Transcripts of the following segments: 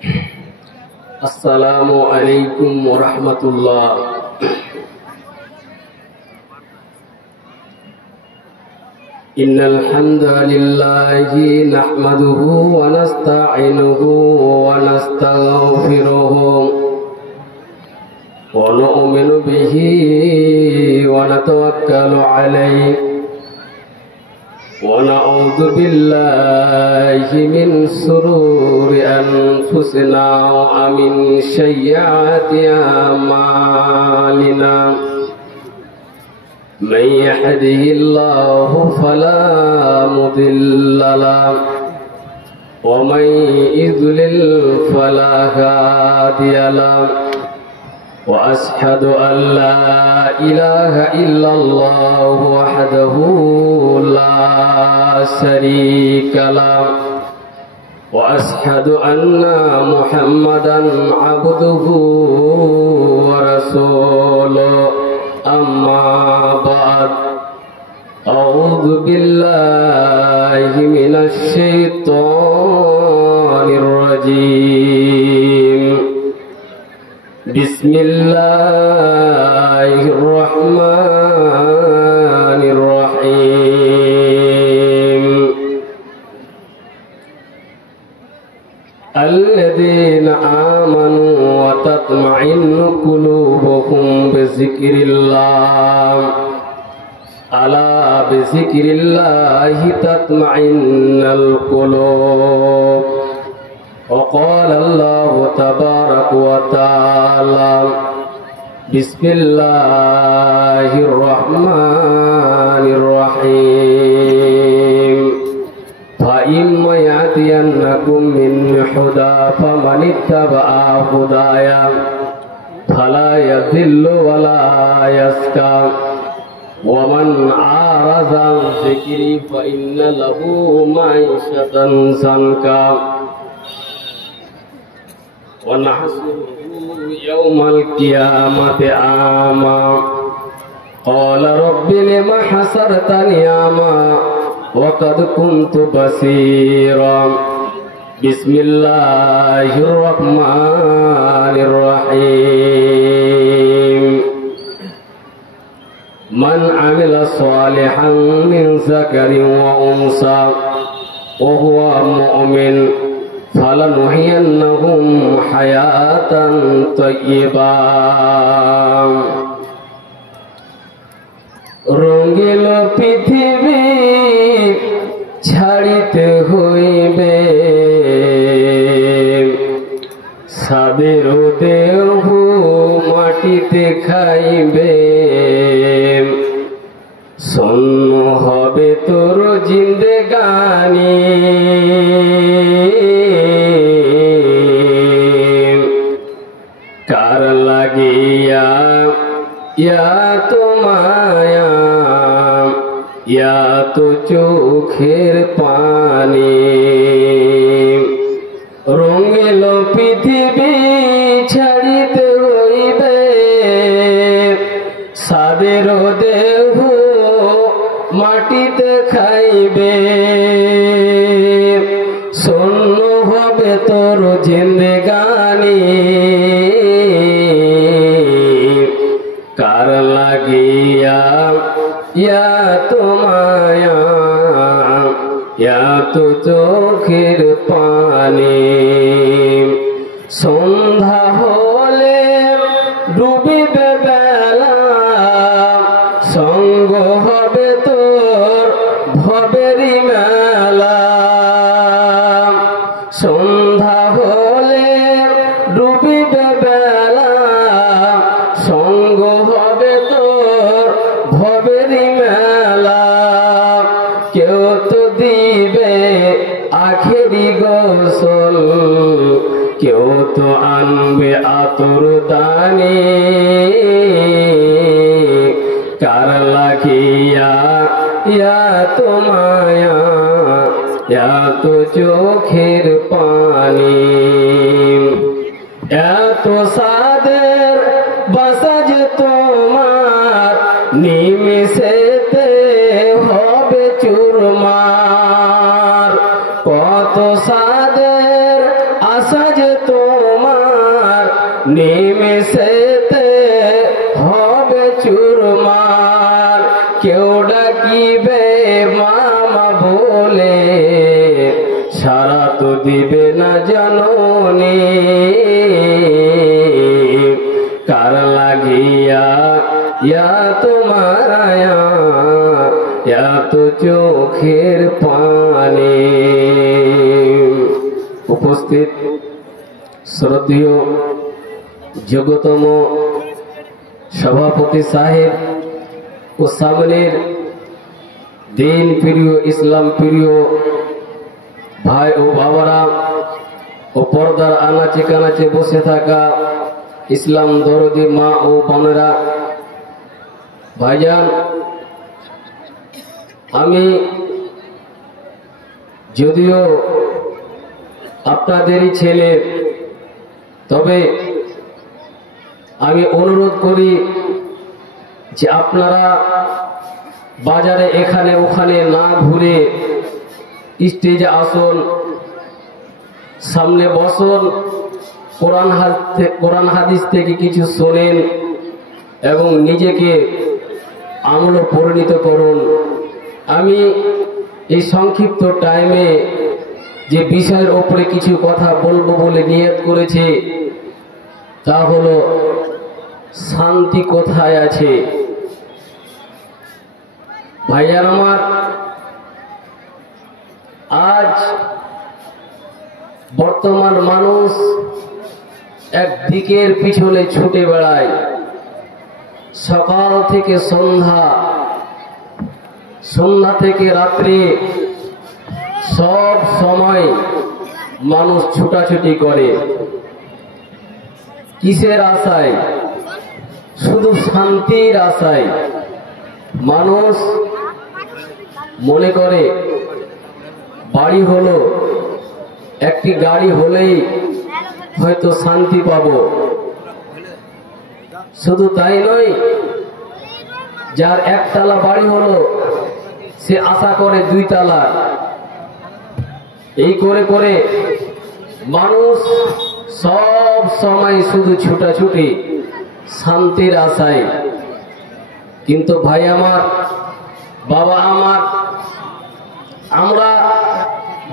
আসসালামু আলাইকুম ওয়া রাহমাতুল্লাহ। ইন্নাল হামদালিল্লাহি নাহমাদুহু ওয়া নাস্তাঈনুহু ওয়া নাস্তাগফিরুহু ওয়া নু'মিnu বিহি ওয়া নাতাওয়াক্কালু আলাইহি ونعوذ بالله من شرور أنفسنا ومن سيئات أعمالنا من يهده الله فلا مضل له ومن يضلل فلا هادي له وأشهد أن لا إله إلا الله وحده لا شريك له وأشهد أن محمدا عبده ورسوله أما بعد أعوذ بالله من الشيطان الرجيم بسم الله الرحمن الرحيم الذين آمنوا وتطمئن قلوبهم بذكر الله ألا بذكر الله تطمئن القلوب وقال الله تبارك وتعالى بسم الله الرحمن الرحيم فإما يأتينكم مني هدى فمن اتبع هدايا فلا يضل ولا يشقى ومن أعرض عن ذكري فإن له معيشة ضنكا ونحشره يوم القيامة أعمى قال رب لم حشرتني أعمى وقد كنت بصيرا بسم الله الرحمن الرحيم من عمل صالحا من ذكر وأنثى وهو مؤمن فلنحيينهم حياة طيبة রঙিল পৃথিবী ছাড়িতে হইবে সাদের দেহ মাটিতে খাইবে শূন্য হবে তোর জিন্দেগানি কার লাগিয়া ইয়া তো মায়া ইয়া তো চোখের পানি রঙিল পৃথিবী ছাড়িতে হইবে সাদের দেহ মাটিতে খাইবে শূন্য হবে তোর জিন্দেগানি কার লাগিয়া ইয়া তো মায়া ইয়া তো চোখের পানি সন্ধ্যা হলে ডুবিবে বেলা সঙ্গ হবে তোর ভবেরি মেলা সন্ধ্যা হলে ডুবিবে বেলা সঙ্গ হবে তোর ভবেরি মেলা কেউ তো দিবে আখেরি গোসল কেউ তো আনবে আতর দানি কার লাগিয়া ইয়া তো মায়া ইয়া তো চোখের পানি এত সাদের বাসা যে তোমার নিমিষেতে হবে চুরমার কত সাদের আশা যে তোমার নিমেষেতে হবে চুরমার। কেউ ডাকিবে মামা বলে, সারা তো দিবে না জননী। কার লাগিয়া ইয়া তোমার আয়া, ইয়া তো চোখের পানি। উপস্থিত শ্রদ্ধেয় যোগ্যতম সভাপতি সাহেব ও সামনের দিন প্রিয় ইসলাম প্রিয় ভাই ও বাবারা ও পর্দার আনাচে কানাচে বসে থাকা ইসলাম দরদি মা ও বোনেরা, ভাইজান, আমি যদিও আপনাদেরই ছেলে, তবে আমি অনুরোধ করি যে আপনারা বাজারে এখানে ওখানে না ঘুরে স্টেজে আসুন, সামনে বসুন, কোরআন হাদিস থেকে কিছু শোনেন এবং নিজেকে আমলে পরিণত করুন। আমি এই সংক্ষিপ্ত টাইমে যে বিষয়ের ওপরে কিছু কথা বলবো বলে নিয়ত করেছি, তা হলো শান্তি কোথায় আছে। ভাইয়ার আমার, আজ বর্তমান মানুষ একদিকের পিছনে ছুটে বেড়ায়। সকাল থেকে সন্ধ্যা, সন্ধ্যা থেকে রাত্রি, সব সময় মানুষ ছুটাছুটি করে। কিসের আশায়? শুধু শান্তির আশায়। মানুষ মনে করে বাড়ি হলো, একটি গাড়ি হলেই হয়তো শান্তি পাবো। শুধু তাই নয়, যার একতলা বাড়ি হলো সে আশা করে 2 তলা। এই করে করে মানুষ সব সময় শুধু ছুটাছুটি শান্তির আশায়। কিন্তু ভাই আমার, বাবা আমার, আমরা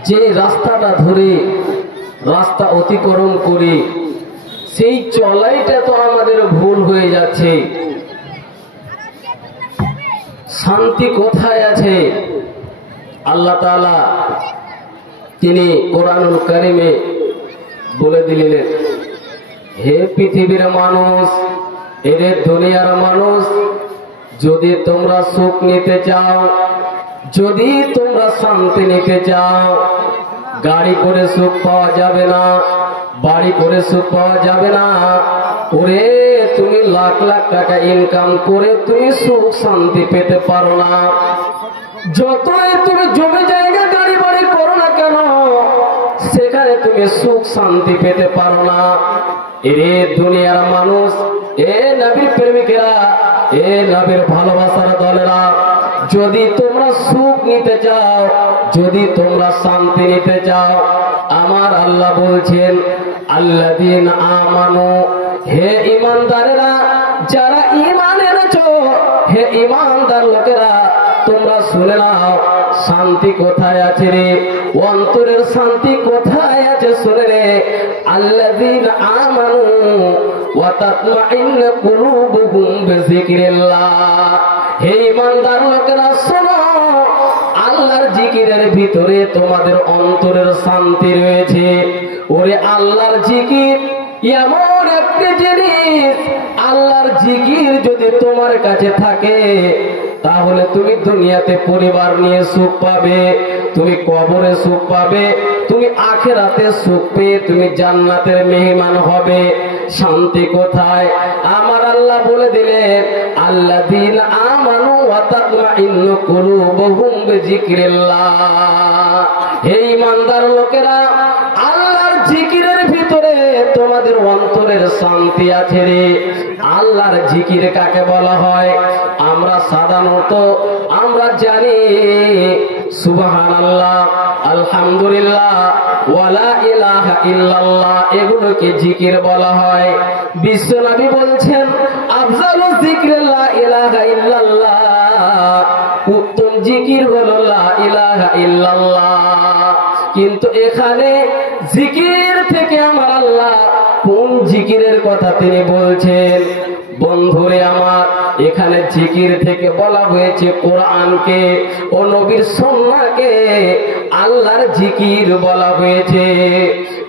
যে রাস্তাটা ধরে রাস্তা অতিক্রম করি, সেই চলাইটা তো আমাদের ভুল হয়ে যাচ্ছে। শান্তি কোথায় আছে? আল্লাহ তাআলা তিনি কোরআনুল কারিমে বলে দিলেন, হে পৃথিবীর মানুষ, এরে দুনিয়ার মানুষ, যদি তোমরা সুখ নিতে চাও, যদি তোমরা শান্তি নিতে চাও, গাড়ি করে সুখ পাওয়া যাবে না, বাড়ি করে সুখ পাওয়া যাবে না। ওরে তুমি লাখ লাখ টাকা ইনকাম করে তুমি সুখ শান্তি পেতে পারো না। যতই তুমি জমি জায়গা গাড়ি বাড়ি করো না কেন, সেখানে তুমি সুখ শান্তি পেতে পারো না। এরে দুনিয়ার মানুষ, এ নবীর প্রেমিকেরা, এ নবীর ভালোবাসার দলেরা, যদি তোমরা সুখ নিতে চাও, যদি তোমরা শান্তি নিতে চাও, আমার আল্লাহ বলছেন, আল্লাযীনা আমানু, হে ঈমানদারেরা, যারা ঈমান এনেছো, হে ঈমানদার লোকেরা, তোমরা শুনে নাও, শান্তি কোথায় আছে রে? অন্তরের শান্তি কোথায় আছে শুনে রে। আল্লাযীনা আমানু ওয়া তাতমাইন্নু কুলুবুহুম বিযিকরিল্লাহ। হে ঈমানদার লোকেরা শোনো, আল্লাহর জিকিরের ভিতরে তোমাদের অন্তরের শান্তি রয়েছে। ওরে আল্লাহর জিকির এমন একটি জিনিস, আল্লাহর জিকির যদি তোমার কাছে থাকে, তাহলে তুমি দুনিয়াতে পরিবার নিয়ে সুখ পাবে, তুমি কবরে সুখ পাবে, তুমি আখিরাতে সুখ পেয়ে তুমি জান্নাতের মেহমান হবে। শান্তি কোথায়? আমার আল্লাহ বলে দিলেন, আল্লাযীনা আমানু ওয়া তাতমাইন্নু কুলুবুহুম বিযিকরিল্লাহ। হে ঈমানদার লোকেরা, আল্লাহর জিকিরের ভিতরে তোমাদের অন্তরের শান্তি আছে রে। আল্লাহর জিকির কাকে বলা হয়? আমরা সাধারণত আমরা জানি সুবহানাল্লাহ, আলহামদুলিল্লাহ, ওয়ালা ইলাহা ইল্লাল্লাহ, এগুলোকে জিকির বলা হয়। বিশ্বনবী বলছেন আফজালুজ যিকরি লা ইলাহা ইল্লাল্লাহ, উত্তম জিকির হলো লা ইলাহা ইল্লাল্লাহ। কিন্তু এখানে জিকির থেকে আমার আল্লাহ কোন জিকিরের কথা তিনি বলছেন? বন্ধুরে আমার, এখানে জিকির থেকে বলা হয়েছে কোরআনকে ও নবীর সুন্নাহকে আল্লাহর জিকির বলা হয়েছে।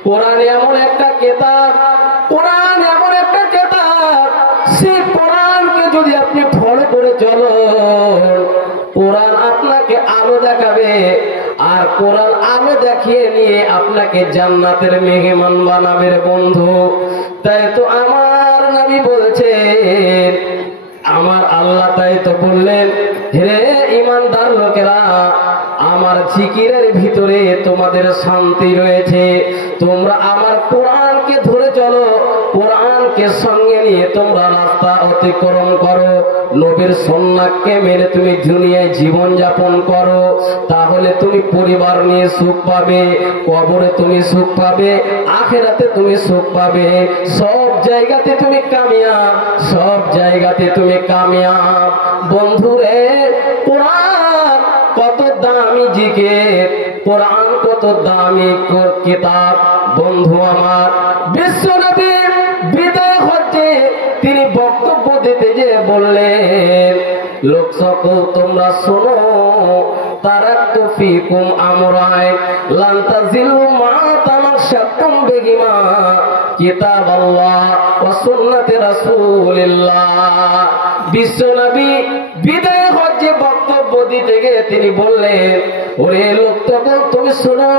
কোরআন এমন একটা কিতাব, কোরআন এমন একটা কিতাব, সেই কোরআনকে যদি আপনি ফলো করে চলো, কোরআন আপনাকে আলো দেখাবে, আর কোরআন আলো দেখিয়ে নিয়ে আপনাকে জান্নাতের মেহমান বানাবে রে বন্ধু। তাই তো আমার নবী বলছেন, আমার আল্লাহ তাই তো বললেন, হে ঈমানদার লোকেরা, আমার জিকিরের ভিতরে তোমাদের শান্তি রয়েছে। তোমরা আমার কোরআনকে ধরে চলো, কোরআনকে সঙ্গে নিয়ে তোমরা রাস্তা অতিক্রম করো, নবীর সুন্নাহকে মেনে তুমি দুনিয়ায় জীবন যাপন করো, তাহলে তুমি পরিবার নিয়ে সুখ পাবে, কবরে তুমি সুখ পাবে, আখিরাতে তুমি সুখ পাবে, সব জায়গাতে তুমি কামিয়াব, সব জায়গাতে তুমি কামিয়াব। বন্ধুরে, কোরআন কত দামি জিকির, কোরআন কত দামি কিতাব। বন্ধু আমার, বিশ্বনবী বিদায় হজ্জে তিনি বক্তব্য দিতে যে বললেন, লোক সকল তোমরা শোনো, তারাকতু ফীকুম আমরাইন লান তাযিল্লু মা তামাসসাকতুম বিহিমা কিতাবাল্লাহ ওয়া সুন্নাতি রাসূলিল্লাহ। বিশ্বনবী বিদায় হজ্জে বক্তব্য দিতে গিয়ে তিনি বললেন, ওরে লোক সকল তুমি শোনো,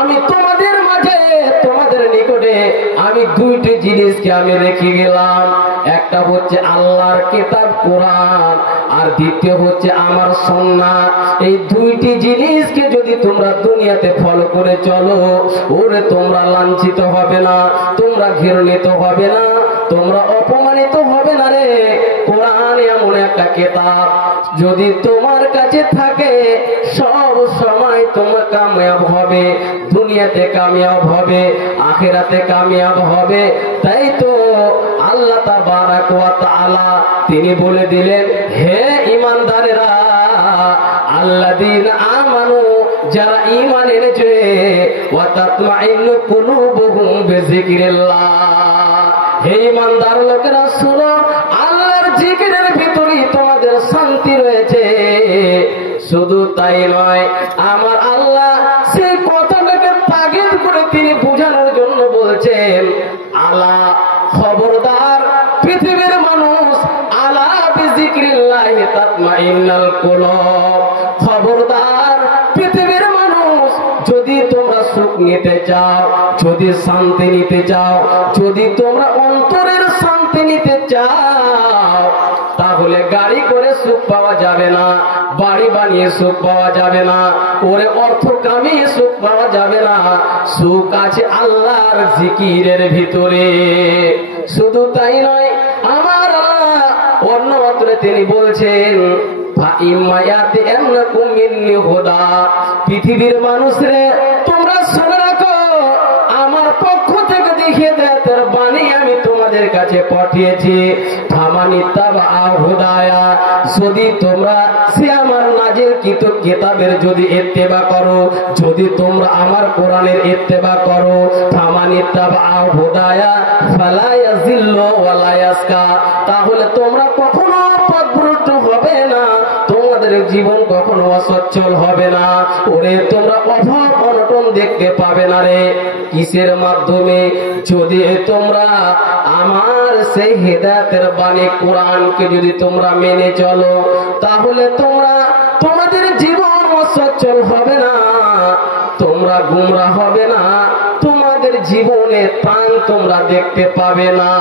আমি তোমাদের মাঝে, তোমাদের নিকটে আমি দুইটি জিনিসকে আমি রেখে গেলাম। একটা হচ্ছে আল্লাহর কিতাব কোরআন, আর দ্বিতীয় হচ্ছে আমার সুন্নাহ। এই দুইটি জিনিসকে যদি তোমরা দুনিয়াতে ফলো করে চলো, ওরে তোমরা লাঞ্ছিত হবে না, তোমরা ঘৃণিত হবে না, তোমরা অপমানিত হবে না রে। কোরআন এমন একটা কিতাব, যদি তোমার কাছে থাকে সব সময় তোমার কামিয়াব হবে, দুনিয়াতে কামিয়াব হবে, আখিরাতে কামিয়াব হবে। তাই তো আল্লাহ তাবারাক ওয়া তাআলা তিনি বলে দিলেন, হে ঈমানদারেরা, আল্লাযীনা আমানু, যারা ঈমান এনেছে, ওয়া তাতমাইন্নু কুলুবুহুম বিযিকরিল্লাহ। হে ঈমানদার লোকেরা শোনো, আল্লাহর জিকিরের ভিতরেই তোমাদের শান্তি রয়েছে। শুধু তাই নয়, আমার আল্লাহ সেই কথাটাকে তাগিদ করে তিনি বোঝানোর জন্য বলছেন, আলা, খবরদার পৃথিবীর মানুষ, আলা বিযিকরিল্লাহি তাতমাইন্নাল কুলুব। খবরদার পৃথিবীর মানুষ, যদি তোমরা সুখ নিতে চাও, যদি শান্তি নিতে চাও, যদি তোমরা অন্তরের শান্তি নিতে চাও, তাহলে গাড়ি করে সুখ পাওয়া যাবে না, বাড়ি বানিয়ে সুখ পাওয়া যাবে না, ওরে অর্থ কামিয়ে সুখ পাওয়া যাবে না। সুখ আছে আল্লাহর জিকিরের ভিতরে। শুধু তাই নয়, আমার আল্লাহ অন্য অন্তরে তিনি বলছেন, পৃথিবীর মানুষরে তোমরা শুনে রাখো, আমার পক্ষ থেকে দেখিয়ে দেয় তার বাণী আমি তোমাদের কাছে পাঠিয়েছি। যদি তোমরা সে আমার নাজিলকৃত কিতাবের যদি ইত্তেবা করো, যদি তোমরা আমার কোরআনের ইত্তেবা করো, তাহলে তোমরা কখনো পথভ্রষ্ট হবে না, তোমাদের জীবন কখনো অসচ্ছল হবে না, ওরে তোমরা অভাব অনটন দেখতে পাবে না রে। কিসের মাধ্যমে? যদি তোমরা আমার সেই হেদায়েতের বাণী কোরআনকে যদি তোমরা মেনে চলো, তাহলে তোমরা তোমাদের জীবন অসচ্ছল হবে না, তোমরা গুমরা হবে না, তোমাদের জীবনে প্রাণ তোমরা দেখতে পাবে না।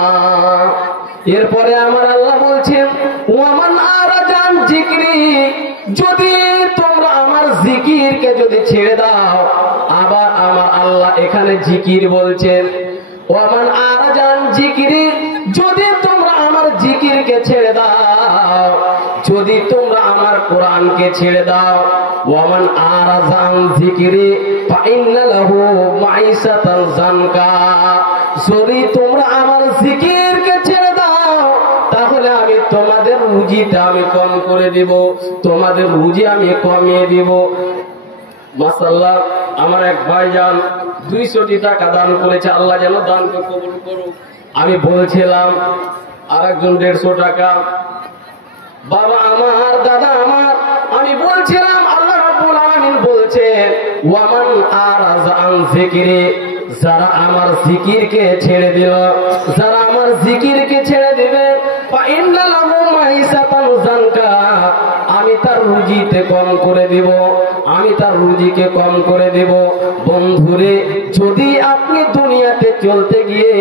এরপরে আমার আল্লাহ বলছেন, ওয়ামান আরাজান জিকরি, যদি তোমরা আমার জিকিরকে যদি ছেড়ে দাও। আবার আমার আল্লাহ এখানে জিকির বলছেন, ওয়ামান আরাজান জিকরি, যদি তোমরা আমার জিকিরকে ছেড়ে দাও, যদি তোমরা আমার কোরআনকে ছেড়ে দাও, ওয়ামান আরাযা আন যিকরি ফাইন্না লাহু মাঈশাতান যানকা, যদি তোমরা আমার জিকিরকে ছেড়ে দাও তাহলে আমি তোমাদের রুজিটা আমি কম করে দিব, তোমাদের রুজি আমি কমিয়ে দিব। মাশাআল্লাহ, আমার এক ভাইজান 200 টাকা দান করেছে, আল্লাহ যেন দানকে কবুল করুক। আমি বলছিলাম আরেকজন 150 টাকা, বাবা আমার, দাদা আমার, আমি বলছিলাম আল্লাহ রাব্বুল আলামিন বলছেন ওয়ামান আরাযা আন যিকরি, যারা আমার জিকিরকে ছেড়ে দিল, যারা আমার জিকিরকে ছেড়ে দিবে, ফাইন্না লাহু মাঈশাতান যানকা, আমি তার রুজিতে কম করে দিব, আমি তার রুজিকে কম করে দেব। বন্ধুরে, যদি আপনি দুনিয়াতে চলতে গিয়ে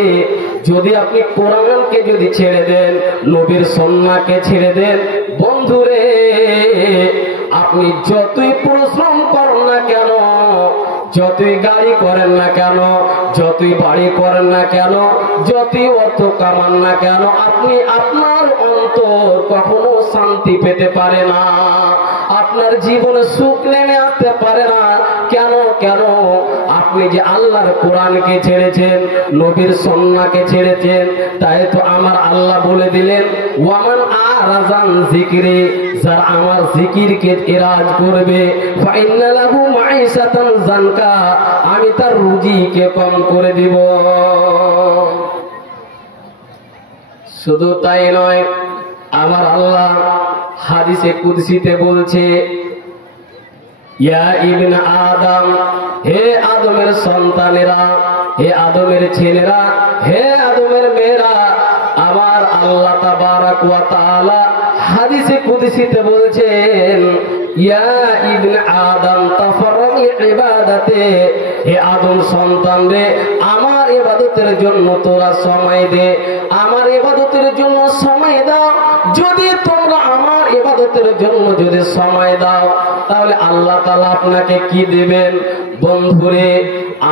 যদি আপনি কোরআনকে যদি ছেড়ে দেন, নবীর সুন্নাহকে ছেড়ে দেন, বন্ধুরে আপনি যতই পরিশ্রম করেন না কেন, যতই গাড়ি করেন না কেন, যতই বাড়ি করেন না কেন, যতই অর্থ কামান না কেন, আপনি আপনার অন্তর কখনো শান্তি পেতে পারে না, আপনার জীবনে সুখ নেমে আসতে পারে না। কেন? কেন? আপনি যে আল্লাহর কোরআনকে ছেড়েছেন, নবীর সুন্নাহকে ছেড়েছেন। তাই তো আমার আল্লাহ বলে দিলেন ওয়ামান আরাযা আন যিকরি, যারা আমার জিকিরকে ইরাজ করবে, ফাইন্না লাহু মাঈশাতান যানকা, আমি তার রুজিকে কম করে দিব। শুধু তাই নয়, আমার আল্লাহ হাদিসে কুদসিতে বলছে ইয়া ইবনে আদম, হে আদমের সন্তানেরা, হে আদমের ছেলেরা, হে আদমের মেয়েরা, আমার আল্লাহ তাবারাক ওয়া তাআলা হাদিসে কুদসিতে বলছেন ইয়া ইবনে আদম তাফাররাগ ইবাদাতে, হে আদম সন্তান রে, আমার ইবাদতের জন্য তোরা সময় দে, আমার ইবাদতের জন্য সময় দাও। যদি তোমরা আমার ইবাদতের জন্য যদি সময় দাও তাহলে আল্লাহ তাআলা আপনাকে কি দিবেন? বন্ধুরে,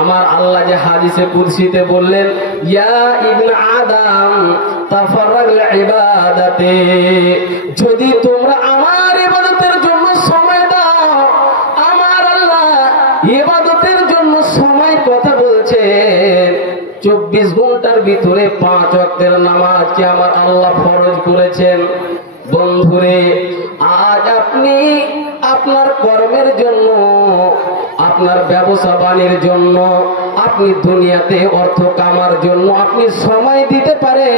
আমার আল্লাহ যে হাদিসে কুদসিতে বললেন ইয়া ইবনে আদম তাফাররাগ ইবাদাতে, যদি তোমরা আমার ইবাদতের জন্য সময় দাও, আমার আল্লাহ ইবাদতের জন্য সময় কথা বলছেন। 24 ঘন্টার ভিতরে 5 ওয়াক্তের নামাজকে আমার আল্লাহ ফরজ করেছেন। বন্ধুরে, আজ আপনি আপনার কর্মের জন্য, আপনার ব্যবসা বাণীর জন্য, আপনি দুনিয়াতে অর্থ কামার জন্য আপনি সময় দিতে পারে,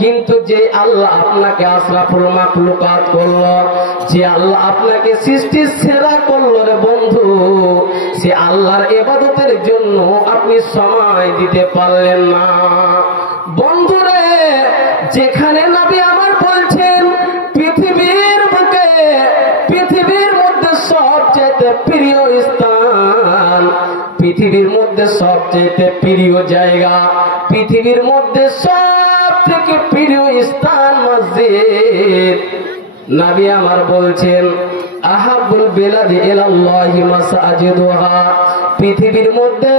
কিন্তু যে আল্লাহ আপনাকে আশরাফুল মাখলুকাত করলো, যে আল্লাহ আপনাকে সৃষ্টির সেরা করলো রে বন্ধু, সে আল্লাহর ইবাদতের জন্য আপনি সময় দিতে পারলেন না। বন্ধুরে, যেখানে নবী আমার বলছেন পৃথিবীর বুকে, পৃথিবীর মধ্যে সবচেয়ে প্রিয় স্থান, পৃথিবীর মধ্যে সবচেয়ে প্রিয় জায়গা, পৃথিবীর মধ্যে সব থেকে প্রিয় স্থান মসজিদ। নবী আমার বলছেন আহাবুল বিলাদি ইলাল্লাহি মাসাজিদুহা, পৃথিবীর মধ্যে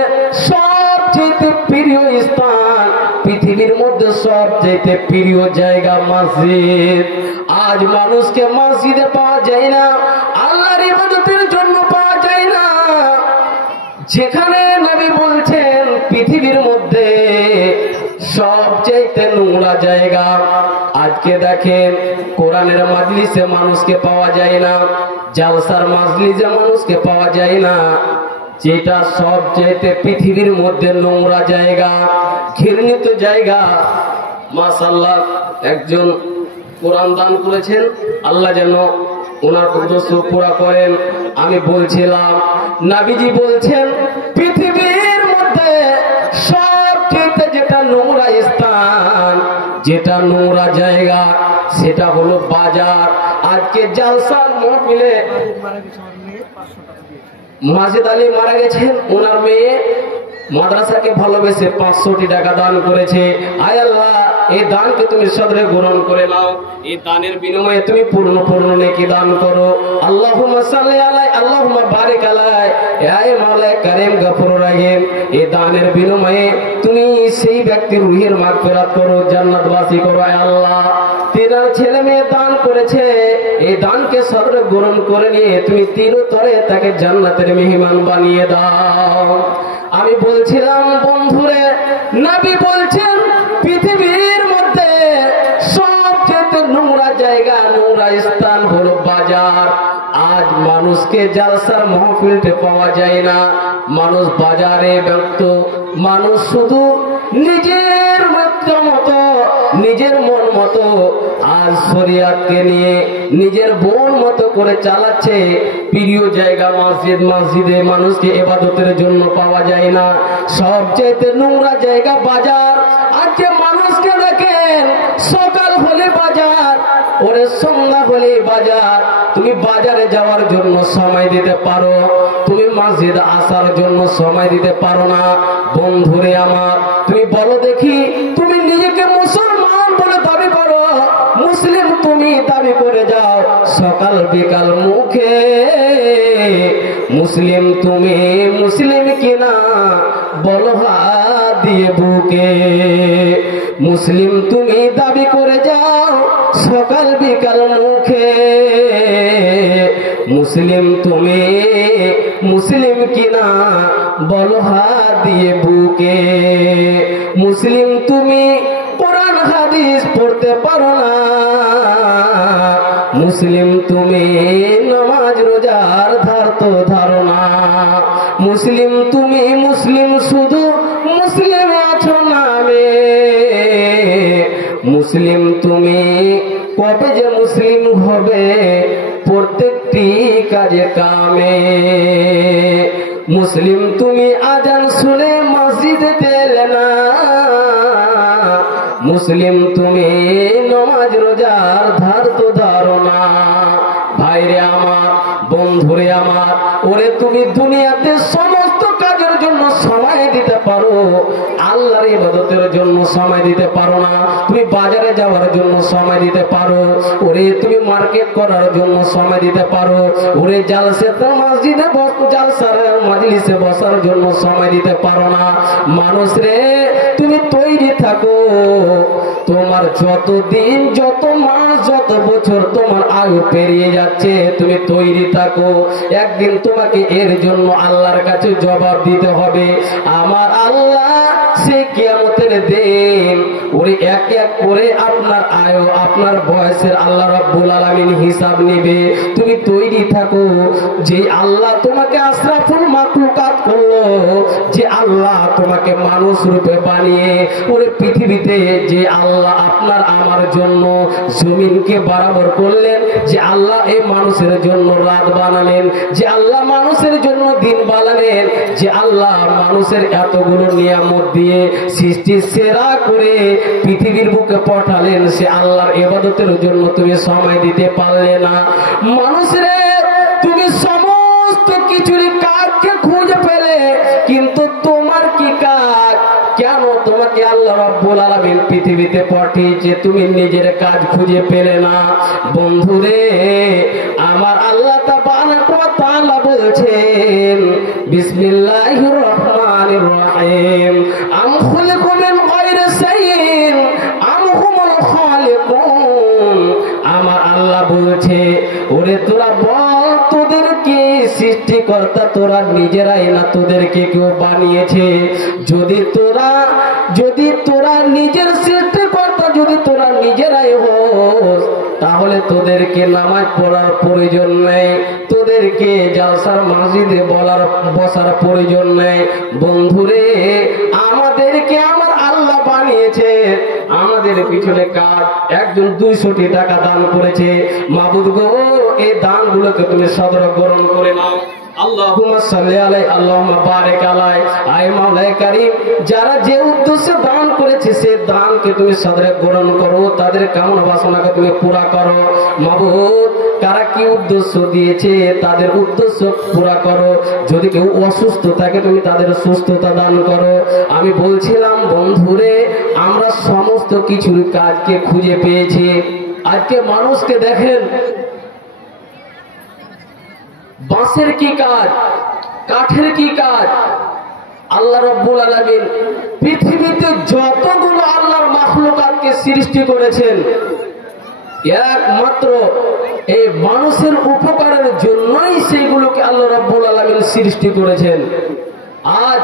সবচেয়ে প্রিয় স্থান, পৃথিবীর মধ্যে সবচেয়ে প্রিয় জায়গা মসজিদ। আজ মানুষকে মসজিদে পাওয়া যায় না, আল্লাহর ইবাদতের জন্য পাওয়া যায় না। যেখানে নবী বলছেন পৃথিবীর মধ্যে সবচেয়ে নোংরা জায়গা, আজকে দেখেন কোরআনের মাজলিসে মানুষকে পাওয়া যায় না, জালসার মাজলিসে মানুষকে পাওয়া যায় না। যেটা সবচেয়ে পৃথিবীর মধ্যে নোংরা জায়গা, ঘৃণিত জায়গা। মাশাআল্লাহ, একজন কোরআন দান করেছেন, আল্লাহ যেন ওনার উদ্দেশ্য পুরা করেন। আমি বলছিলাম নবীজি বলছেন পৃথিবীর মধ্যে সবচেয়ে যেটা নোংরা স্থান, যেটা নোংরা জায়গা, সেটা হলো বাজার। আজকে জালসা মাহফিলে মাজিদ আলী মারা গেছেন, ওনার মেয়ে মাদ্রাসাকে ভালোবেসে 500 টাকা দান করেছে। আয় আল্লাহ, এই দানকে তুমি সদরে গ্রহণ করে নাও, এই দানের বিনিময়ে তুমি পূর্ণ নেকি দান করো। আল্লাহুম্মা সাল্লি আলাইহি, আল্লাহুম্মা বারিক আলাইহি, হে মাওলা কারীম গফুর রহিম, এই দানের বিনিময়ে তুমি সেই ব্যক্তির রূহের মাগফিরাত করো, জান্নাতবাসী করো। আয় আল্লাহ, তিনার ছেলে মেয়ে দান করেছে, এই দানকে সদরে গ্রহণ করে নিয়ে তুমি চিরতরে তাকে জান্নাতের মেহমান বানিয়ে দাও। আমি বলছিলাম বন্ধুরে, নবী বলছেন পৃথিবীর মধ্যে সবচেয়ে নোংরা জায়গা, নোংরা স্থান হলো বাজার। আজ মানুষকে জালসার মাহফিলতে পাওয়া যায় না, মানুষ বাজারে ব্যস্ত, মানুষ শুধু নিজের মতো, নিজের মন মতো আজ শরিয়াতকে নিয়ে নিজের বোন মতো করে চালাচ্ছে। প্রিয় জায়গা মসজিদ, মসজিদে মানুষকে ইবাদতের জন্য পাওয়া যায় না। সবচেয়ে নোংরা জায়গা বাজার। আজকে মানুষকে দেখেন সকাল হলে বাজার, ওরে সন্ধ্যা হলে বাজার। তুমি বাজারে যাওয়ার জন্য সময় দিতে পারো, তুমি মসজিদ আসার জন্য সময় দিতে পারো না। বন্ধুরে আমার, তুমি বলো দেখি, তুমি নিজেকে মুসলমান বলে দাবি করো, মুসলিম তুমি দাবি করে যাও সকাল বিকাল মুখে, মুসলিম তুমি মুসলিম কিনা বলো হাত দিয়ে বুকে। মুসলিম তুমি দাবি করে যাও সকাল বিকাল মুখে, মুসলিম তুমি মুসলিম কিনা বলো হাত দিয়ে বুকে। মুসলিম তুমি কোরআন হাদিস পড়তে পারো না, মুসলিম তুমি নামাজ রোজার ধার তো ধারো না। মুসলিম তুমি মুসলিম শুধু মুসলিম আছো নামে, মুসলিম তুমি কবে যে মুসলিম হবে প্রত্যেকটি কাজে কামে। মুসলিম তুমি আজান শুনে মসজিদে এলে না, মুসলিম তুমি নামাজ রোজার ধার তো ধারো না। ভাইরে আমার, বন্ধুরে আমার, ওরে তুমি দুনিয়াতে সমস্ত কাজের জন্য সময় দিতে পারো, আল্লাহর ইবাদতের জন্য সময় দিতে পারো না। তুমি বাজারে যাওয়ার জন্য সময় দিতে পারো, ওরে তুমি মার্কেট করার জন্য সময় দিতে পারো, ওরে জালসাতে মসজিদে জালসার মাজলিসে বসার জন্য সময় দিতে পারো না। মানুষ রে, তুমি তৈরি থাকো, তোমার যত দিন, যত মাস, যত বছর তোমার আয়ু পেরিয়ে যাচ্ছে, তুমি তৈরি থাকো। একদিন তোমাকে এর জন্য আল্লাহর কাছে জবাব দিতে হবে। আমার আল্লাহ সে কিয়ামতের দিন ওরে এক এক করে আপনার আয়ু, আপনার বয়সের আল্লাহ রাব্বুল আলামিন হিসাব নেবে। তুমি তৈরি থাকো, যে আল্লাহ তোমাকে আশরাফুল মাখলুকাত করলো, যে আল্লাহ তোমাকে মানুষ রূপে বানিয়ে ওরে পৃথিবীতে, যে আল্লাহ আপনার আমার জন্য জমিনকে বরাবর করলেন, যে আল্লাহ এই মানুষের জন্য রাত বানালেন, যে আল্লাহ মানুষের জন্য দিন বানালেন, যে আল্লাহ মানুষের এতগুলো নিয়ামত দিয়ে সৃষ্টি সেরা করে পৃথিবীর বুকে পাঠালেন, সে আল্লাহর ইবাদতের জন্য তুমি সময় দিতে পারলে না। মানুষের তুমি সমস্ত কিছুর কাজকে খুঁজে পেলে, কিন্তু তোমার কি কাজ? কেন তোমাকে আল্লাহ রাব্বুল আলামিন পৃথিবীতে পাঠিয়েছে, তুমি নিজের কাজ খুঁজে পেলে না? বন্ধুরে আমার, আল্লাহ তাবারাক ওয়া তাআলা বলছেন বিসমিল্লাহির রহমানির রহিম, আম খুলিকু মিন গায়রি শাইইন আম হুমুল খালিকুন। আমার আল্লাহ বলছে, ওরে তোরা বল, তোদেরকে সৃষ্টিকর্তা তোরা নিজেরাই না, তোদেরকে কেউ বানিয়েছে? যদি তোরা নিজের সৃষ্টিকর্তা, যদি তোরা নিজেরাই হোস, তাহলে তোদেরকে নামাজ পড়ার প্রয়োজন নেই, তোদেরকে জালসার মসজিদে বসার প্রয়োজন নেই। বন্ধুরে, আমাদেরকে আমার আল্লাহ বানিয়েছে, আমাদের পিছনে কাজ। একজন 200 টাকা দান করেছে, মাবুদ গো এই দানগুলোকে তুমি সদর গ্রহণ করে নাও। আল্লাহুম্মা সাল্লি আলাইহি আল্লাহুম্মা বারিক আলাইহি। আয় মাওলাই কারীম, যারা যে উদ্দেশ্যে দান করেছে সে দানকে তুমি সদরে গ্রহণ করো, তাদের কামনা বাসনাকে তুমি পুরা করো। মাবুদ, কারা কি উদ্দেশ্য দিয়েছে তাদের উদ্দেশ্য পুরা করো। যদি কেউ অসুস্থ থাকে তুমি তাদের সুস্থতা দান করো। আমি বলছিলাম বন্ধুরে, আমরা সমস্ত কিছুর কাজকে খুঁজে পেয়েছি। আজকে মানুষকে দেখেন, বাঁশের কি কাজ, কাঠের কি কাজ? আল্লাহ রাব্বুল আলামিন পৃথিবীতে যতগুলো আল্লাহর মাখলুকাতকে সৃষ্টি করেছেন, একমাত্র এই মানুষের উপকারের জন্যই সেইগুলোকে আল্লাহ রাব্বুল আলামিন সৃষ্টি করেছেন। আজ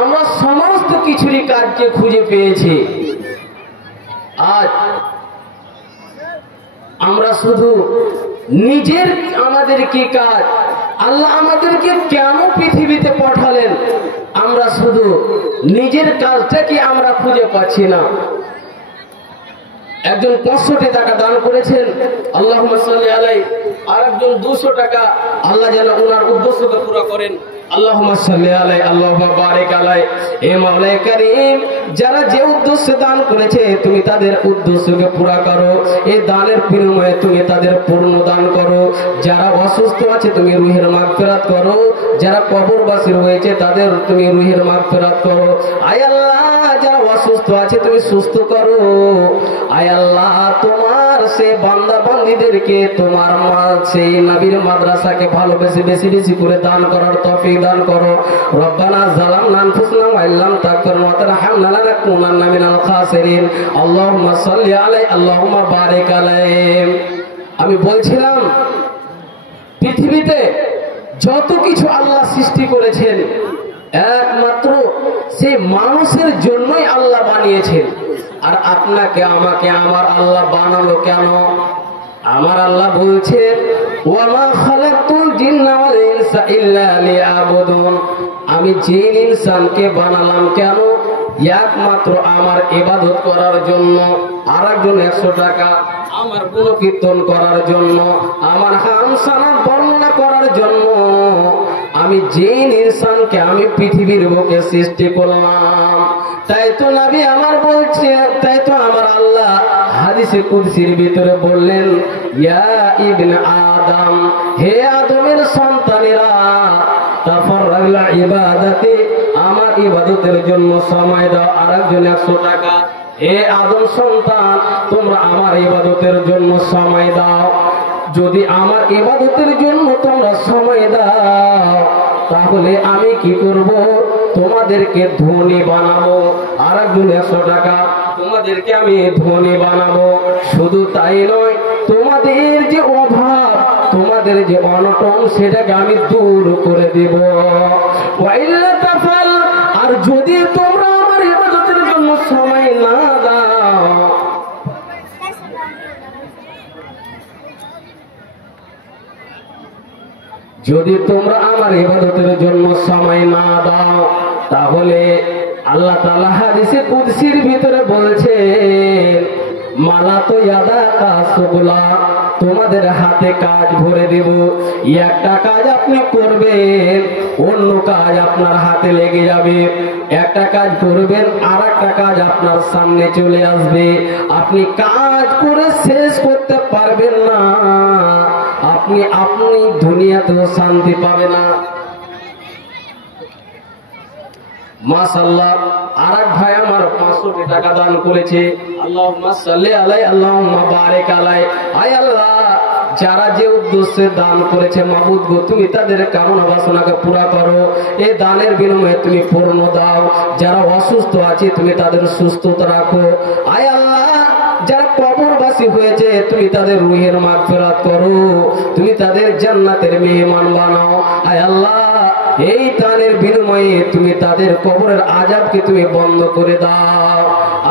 আমরা সমস্ত কিছুরই কাজকে খুঁজে পেয়েছি। আজ আমরা শুধু নিজের আমাদের কি কাজ, আল্লাহ আমাদেরকে কেন পৃথিবীতে পাঠালেন, আমরা শুধু নিজের কাজটা কি আমরা খুঁজে পাচ্ছি না। একজন 500 টাকা দান করেছেন, আল্লাহুম্মা সাল্লি আলাইহি, আর একজন 200 টাকা, আল্লাহ যেন ওনার উদ্দেশ্যকে পুরো করেন। আল্লাহুম্মা সাল্লি আলাইহি, আল্লাহুম্মা বারিক আলাইহি। এ মাওলাই কারীম, যারা যে উদ্দেশ্যে দান করেছে তুমি তাদের উদ্দেশ্যকে পুরো করো। এই দানের বিনিময়ে তুমি তাদের পূর্ণ দান করো। যারা অসুস্থ আছে তুমি রুহের মাগফিরাত করো। যারা কবরবাসী হয়েছে তাদের তুমি রুহের মাগফিরাত করো। আয় আল্লাহ, যারা অসুস্থ আছে তুমি সুস্থ করো। আয় আল্লাহ, তোমার সেই বান্দা বান্দীদেরকে তোমার সেই নবীর মাদ্রাসাকে ভালোবেসে বেশি বেশি করে দান করার তৌফিক দান করো। রব্বানা যালামনা আনফুসানা ওয়া ইল্লাম তাগফির ওয়া তারহামনা লানাকুনান্না মিনাল খাসিরিন। আল্লাহুম্মা সাল্লি আলাইহি, আল্লাহুম্মা বারিক আলাইহি। আমি বলছিলাম পৃথিবীতে যত কিছু আল্লাহ সৃষ্টি করেছেন একমাত্র সেই মানুষের জন্যই আল্লাহ বানিয়েছেন। আর আপনাকে আমাকে আমার আল্লাহ বানালো কেন? আমার আল্লাহ বলছেন, ওয়ামা খালাকতুল জিন্না ওয়াল ইনসা ইল্লা লিয়াবুদুন। আমি জিন ইনসানকে বানালাম কেন? একমাত্র আমার ইবাদত করার জন্য। আর একজন 100 টাকা আমার গুণকীর্তন করার জন্য, আমার হামসানাত বর্ণনা করার জন্য। আমি জিন ইনসানকে আমি পৃথিবীর বুকে সৃষ্টি করলাম। তাই তো নবী আমার বলছে, তাই তো আমার আল্লাহ হাদিসে কুদসির ভিতরে বললেন, ইয়া ইবনে আদম, হে আদমের সন্তানেরা, তাফাররাল ইবাদাতি, আমার ইবাদতের জন্য সময় দাও। আরেকজন 100 টাকা, হে আদম সন্তান, তোমরা আমার ইবাদতের জন্য সময় দাও। যদি আমার ইবাদতের জন্য তোমরা সময় দাও তাহলে আমি কি করব? তোমাদেরকে ধনী বানাবো। আর একজন 100 টাকা, তোমাদেরকে আমি ধনী বানাবো। শুধু তাই নয়, তোমাদের যে অভাব, তোমাদের যে অনটন, সেটাকে আমি দূর করে দিব। ওয়াইল্লা তাফাল, আর যদি তোমরা আমার ইবাদতের জন্য সময় না দাও, যদি তোমরা আমার ইবাদতের জন্য সময় না দাও, তাহলে আল্লাহ তাআলা হাদিসে কুদসির ভিতরে বলছেন, মালা তো ইয়াদা কাসুগুলা, তোমাদের হাতে কাজ ভরে দেব। একটা কাজ আপনি করবেন, অন্য কাজ আপনার হাতে লেগে যাবে। একটা কাজ করবেন, আর একটা কাজ আপনার সামনে চলে আসবে। আপনি কাজ করে শেষ করতে পারবেন না, আপনি দুনিয়াতেও শান্তি পাবে না। মাশাআল্লাহ, আরেক ভাই আমার 500 টাকা দান করেছে। আল্লাহুম্মা সাল্লি আলাইহি, আল্লাহুম্মা বারিক আলাইহি। আয় আল্লাহ, যারা যে উদ্দেশ্যে দান করেছে মাবুদ গো, তুমি তাদের কামনা বাসনাকে পুরা করো। এই দানের বিনিময়ে তুমি পূর্ণ দাও। যারা অসুস্থ আছে তুমি তাদের সুস্থতা রাখো। আয় আল্লাহ, যারা কবরবাসী হয়েছে তুমি তাদের রুহের মাগফিরাত করো, তুমি তাদের জান্নাতের মেহমান বানাও। আয় আল্লাহ, এই দানের বিনিময়ে তুমি তাদের কবরের আযাবকে তুমি বন্ধ করে দাও।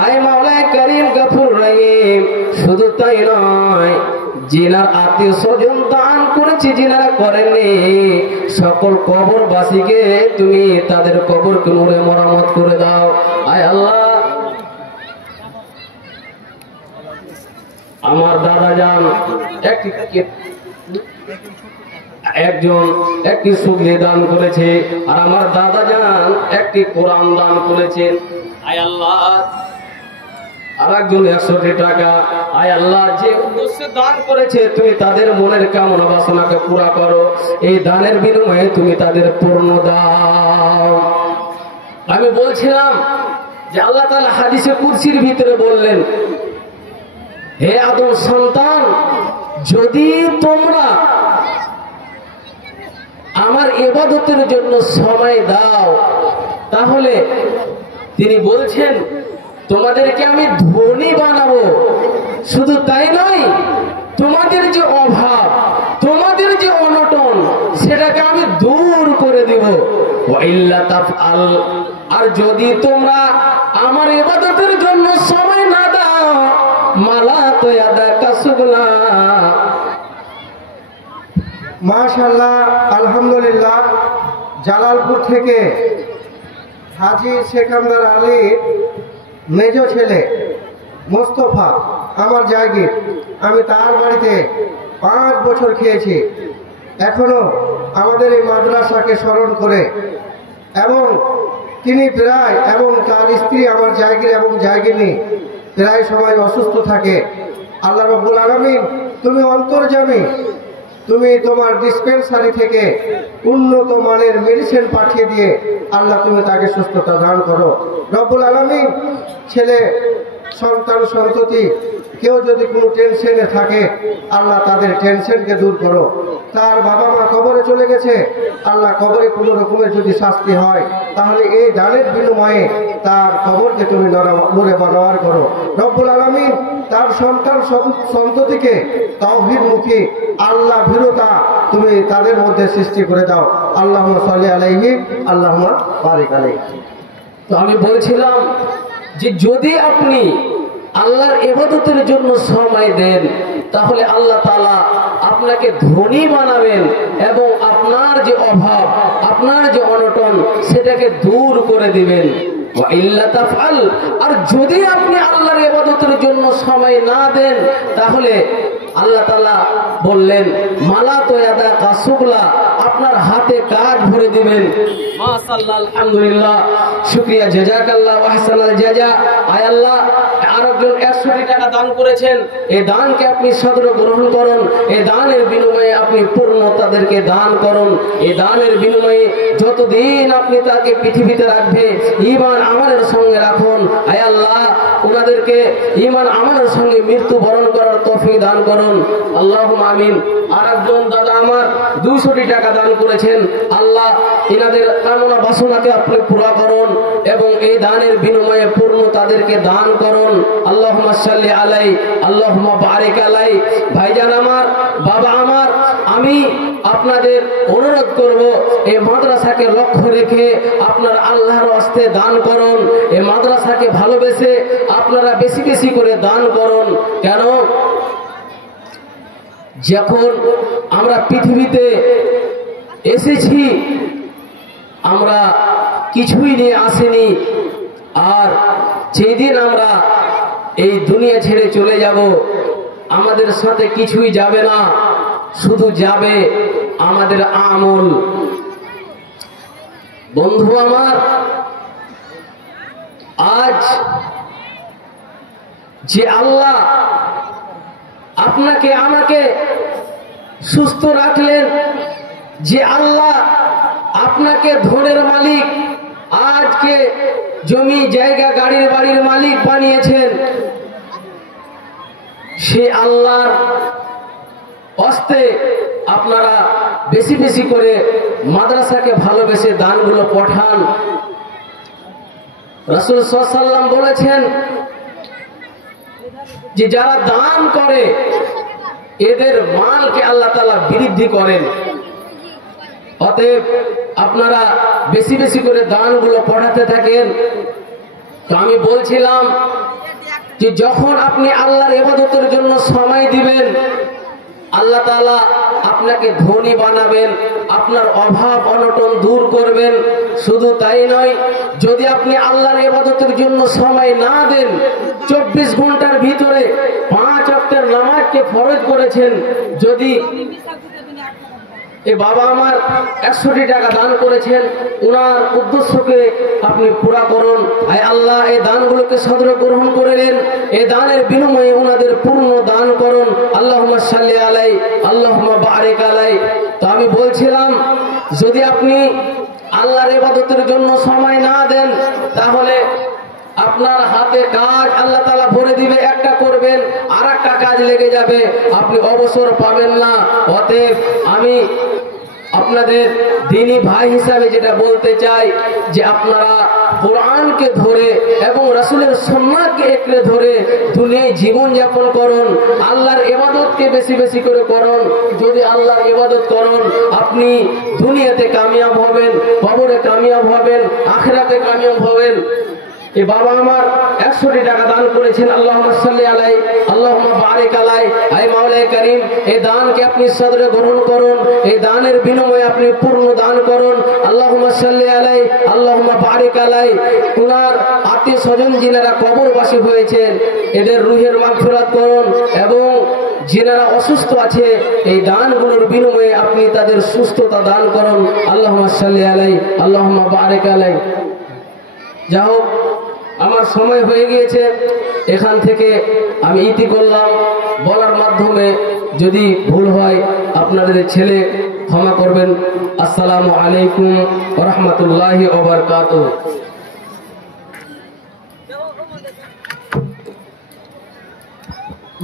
আয় মাওলাই করিম গফুর রহিম। শুধু তাই নয়, যিনার আত্মীয় স্বজন দান করেছে, যিনারা করেননি, সকল কবরবাসীকে তুমি তাদের কবরকে নূরে মেরামত করে দাও। আয় আল্লাহ, আমার দাদা যান একটি সুগলি দান করেছে, আর আমার দাদা যান একটি কোরআন দান করেছেন। আয় আল্লাহ, আর একজন 100 টাকা। আয় আল্লাহ, যে উদ্দেশ্যে দান করেছে তুমি তাদের মনের কামনা বাসনাকে পুরা করো। এই দানের বিনিময়ে তুমি তাদের পূর্ণ দাও। আমি বলছিলাম যে আল্লাহ তাআলা হাদিসে কুদসির ভিতরে বললেন, হে আদম সন্তান, যদি তোমরা আমার ইবাদতের জন্য সময় দাও, তাহলে তিনি বলছেন তোমাদেরকে আমি ধনী বানাবো। শুধু তাই নয়, তোমাদের যে অভাব, তোমাদের যে অনটন, সেটাকে আমি দূর করে দেব। ওয়াইল্লা তাফআল, আর যদি তোমরা আমার ইবাদতের জন্য সময় না দাও, মালা তো ইয়াদাকা সুবলা। মাশাআল্লাহ, আলহামদুলিল্লাহ। জালালপুর থেকে হাজী সেকান্দার আলীর মেজ ছেলে মোস্তফা আমার জায়গির, আমি তার বাড়িতে 5 বছর খেয়েছি। এখনো আমাদের এই মাদ্রাসাকে স্মরণ করে, এবং তিনি প্রায়, এবং তার স্ত্রী আমার জায়গির এবং জায়গিনী প্রায় সময় অসুস্থ থাকে। আল্লাহ রাব্বুল আলামিন, তুমি অন্তর্যামী, তুমি তোমার ডিসপেন্সারি থেকে উন্নত মানের মেডিসিন পাঠিয়ে দিয়ে আল্লাহ তুমি তাকে সুস্থতা দান করো। রব্বুল আলামিন, ছেলে সন্তান সন্ততি কেউ যদি কোনো টেনশনে থাকে, আল্লাহ তাদের টেনশনকে দূর করো। তার বাবা মা কবরে চলে গেছে, আল্লাহ কবরে কোনো রকমের যদি শাস্তি হয়, তাহলে এই দানের বিনিময়ে তার কবরকে তুমি নূরে বরকত করো। রব্বুল আলামিন, তার সন্তান সন্ততিকে তাওহীদমুখী আল্লাহ ভীরতা তুমি তাদের মধ্যে সৃষ্টি করে দাও। আল্লাহুম্মা সাল্লি আলাইহি, আল্লাহুম্মা বারিক আলাইহি। তো আমি বলছিলাম যে যদি আপনি আল্লাহর ইবাদতের জন্য সময় দেন, তাহলে আল্লাহ তাআলা আপনাকে ধনী বানাবেন এবং আপনার যে অভাব, আপনার যে অনটন, সেটাকে দূর করে দিবেন। ওয়াইল্লা তাফআল, আর যদি আপনি আল্লাহর ইবাদতের জন্য সময় না দেন, তাহলে আল্লাহ তাআলা বললেন মালা তো ইয়াদাকা সুবলা, আপনার হাতে কাজ ভরে দিবেন। মাশাআল্লাহ, আলহামদুলিল্লাহ, শুকরিয়া, জাযাকাল্লাহ ওয়া আহসানাল জাযা। আয় আল্লাহ, আরেকজন 100 টাকা দান করেছেন, এই দানকে আপনি সদর গ্রহণ করুন। এই দানের বিনিময়ে আপনি পূর্ণ তাদেরকে দান করুন। এই দানের বিনিময়ে যতদিন আপনি তাকে পৃথিবীতে রাখবে, ঈমান আমলের সঙ্গে রাখুন। আয় আল্লাহ, ওনাদেরকে ঈমান আমলের সঙ্গে মৃত্যু বরণ করার তৌফিক দান করুন। আল্লাহুম্মা আমিন। আরেকজন দাদা আমার 200 টাকা দান করেছেন, আল্লাহ এনাদের কামনা বাসনাকে আপনি পুরা করুন এবং এই দানের বিনিময়ে পূর্ণ তাদেরকে দান করুন। আল্লাহুম্মা সাল্লি আলাই, আল্লাহুম্মা বারিক আলাই। ভাইজান আমার, বাবা আমার, আমি আপনাদের অনুরোধ করব, এই মাদ্রাসাকে লক্ষ্য রেখে আপনার আল্লাহর ওয়াস্তে দান করুন। এই মাদ্রাসাকে ভালোবেসে আপনারা বেশি বেশি করে দান করুন। কেন? যখন আমরা পৃথিবীতে এসেছি, আমরা কিছুই নিয়ে আসিনি, আর যেদিন আমরা এই দুনিয়া ছেড়ে চলে যাব, আমাদের সাথে কিছুই যাবে না, শুধু যাবে আমাদের আমল। বন্ধু আমার, আজ যে আল্লাহ আপনাকে আমাকে সুস্থ রাখলেন, যে আল্লাহ আপনাকে ধনের মালিক, আজকে জমি জায়গা গাড়ির বাড়ির মালিক বানিয়েছেন, সে আল্লাহর হস্তে আপনারা বেশি বেশি করে মাদ্রাসাকে ভালোবেসে দানগুলো পাঠান। রাসূল সাল্লাল্লাহু আলাইহি ওয়াসাল্লাম বলেছেন যে যারা দান করে এদের মালকে আল্লাহ তাআলা বৃদ্ধি করেন। অতএব আপনারা বেশি বেশি করে দানগুলো পাঠাতে থাকেন। তো আমি বলছিলাম যে যখন আপনি আল্লাহর ইবাদতের জন্য সময় দিবেন, আল্লাহ তাআলা আপনাকে ধনী বানাবেন, আপনার অভাব অনটন দূর করবেন। শুধু তাই নয়, যদি আপনি আল্লাহর ইবাদতের জন্য সময় না দেন, 24 ঘন্টার ভিতরে 5 ওয়াক্তের নামাজকে ফরজ করেছেন, যদি এ বাবা আমার 100 টাকা দান করেছেন, ওনার উদ্দেশ্যকে আপনি পুরা করুন। আয় আল্লাহ, এই দানগুলোকে সদর গ্রহণ করে নেন, এই দানের বিনিময়ে ওনাদের পূর্ণ দান করুন। আল্লাহুম্মা সাল্লি আলাই, আল্লাহুম্মা বারিক আলাই। তো আমি বলছিলাম, যদি আপনি আল্লাহর ইবাদতের জন্য সময় না দেন, তাহলে আপনার হাতে কাজ আল্লাহ তাআলা ভরে দিবে, একটা করবেন আর একটা কাজ লেগে যাবে, আপনি অবসর পাবেন না। অতএব আমি আপনাদের দ্বীনি ভাই হিসাবে যেটা বলতে চাই, যে আপনারা কোরআনকে ধরে এবং রাসূলের সুন্নাহকে একড়ে ধরে দুনিয়ায় জীবন যাপন করুন। আল্লাহর ইবাদতকে বেশি বেশি করে করুন। যদি আল্লাহর ইবাদত করুন, আপনি দুনিয়াতে কামিয়াব হবেন, কবরে কামিয়াব হবেন, আখিরাতে কামিয়াব হবেন। এই বাবা আমার 100 টাকা দান করেছেন, আল্লাহুম্মা সাল্লি আলাইহি, আল্লাহুম্মা বারিক আলাইহি। আয় মাওলায়ে কারীম, এই দানকে আপনি সদরে গ্রহণ করুন, এই দানের বিনিময়ে আপনি পূর্ণ দান করুন। আল্লাহুম্মা সাল্লি আলাইহি, আল্লাহুম্মা বারিক আলাইহি। উনার আত্মীয় স্বজন যিনারা কবরবাসী হয়েছেন, এদের রুহের মাগফিরাত করুন এবং যিনারা অসুস্থ আছে, এই দানগুলোর বিনিময়ে আপনি তাদের সুস্থতা দান করুন। আল্লাহুম্মা সাল্লি আলাইহি, আল্লাহুম্মা বারিক আলাইহি। যা হোক, আমার সময় হয়ে গিয়েছে, এখান থেকে আমি ইতি করলাম। বলার মাধ্যমে যদি ভুল হয় আপনাদের ছেলে ক্ষমা করবেন। আসসালামু আলাইকুম ওয়া রাহমাতুল্লাহি ওয়া বারাকাতুহু।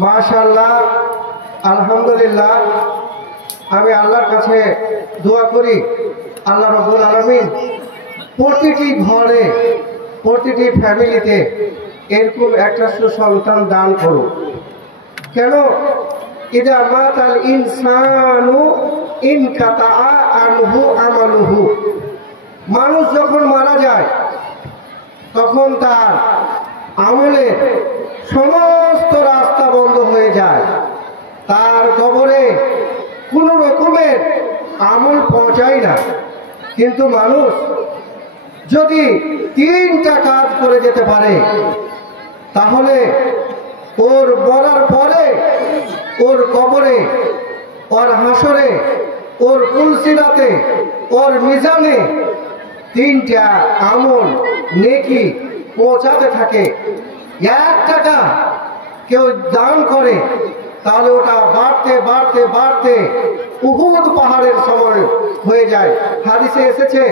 মাশাআল্লাহ, আলহামদুলিল্লাহ। আমি আল্লাহর কাছে দোয়া করি, আল্লাহ রাব্বুল আলামিন প্রতিটি ঘরে, প্রতিটি ফ্যামিলিতে এরকম একটা সুসন্তান দান করুন। কেন? ইদা মাতাল ইনসানু ইনকাতা আনহু আমালুহু। মানুষ যখন মারা যায় তখন তার আমলের সমস্ত রাস্তা বন্ধ হয়ে যায়, তার কবরে কোনো রকমের আমল পৌঁছায় না। কিন্তু মানুষ যদি 3টা কাজ করে যেতে পারে, তাহলে ওর মরার পরে, ওর কবরে, ওর হাসরে, ওর কুলসিরাতে, ওর মিজানে 3টা আমল নেকি পৌঁছাতে থাকে। 1 টাকা কেউ দান করে, তাহলে ওটা বাড়তে বাড়তে বাড়তে উহুদ পাহাড়ের সমান হয়ে যায়। হাদিসে এসেছে,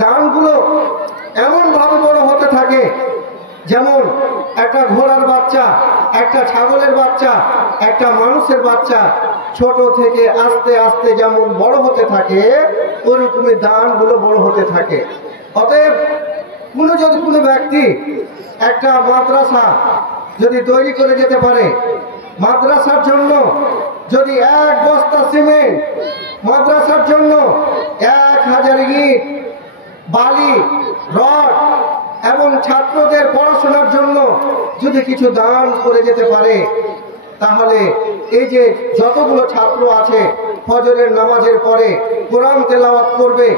দানগুলো এমন ভাবে বড় হতে থাকে, যেমন একটা ঘোড়ার বাচ্চা, একটা ছাগলের বাচ্চা, একটা মানুষের বাচ্চা ছোট থেকে আস্তে আস্তে যেমন বড় হতে থাকে, ওরকমই দানগুলো বড় হতে থাকে। অতএব যদি কোনো ব্যক্তি একটা মাদ্রাসা যদি তৈরি করে যেতে পারে, মাদ্রাসার জন্য যদি 1 বস্তা সিমেন্ট, মাদ্রাসার জন্য 1000 ইট, বালি, রড এবং ছাত্রদের পড়াশোনার জন্য যদি কিছু দান করে যেতে পারে, তাহলে এই যে যতগুলো ছাত্র আছে ফজরের নামাজের পরে কোরআন তেলাওয়াত করবে,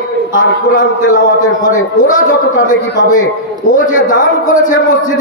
আর কোরআন তেলাওয়াতের পরে ওরা যতটা নেকি পাবে, ও যে দান করেছে মসজিদে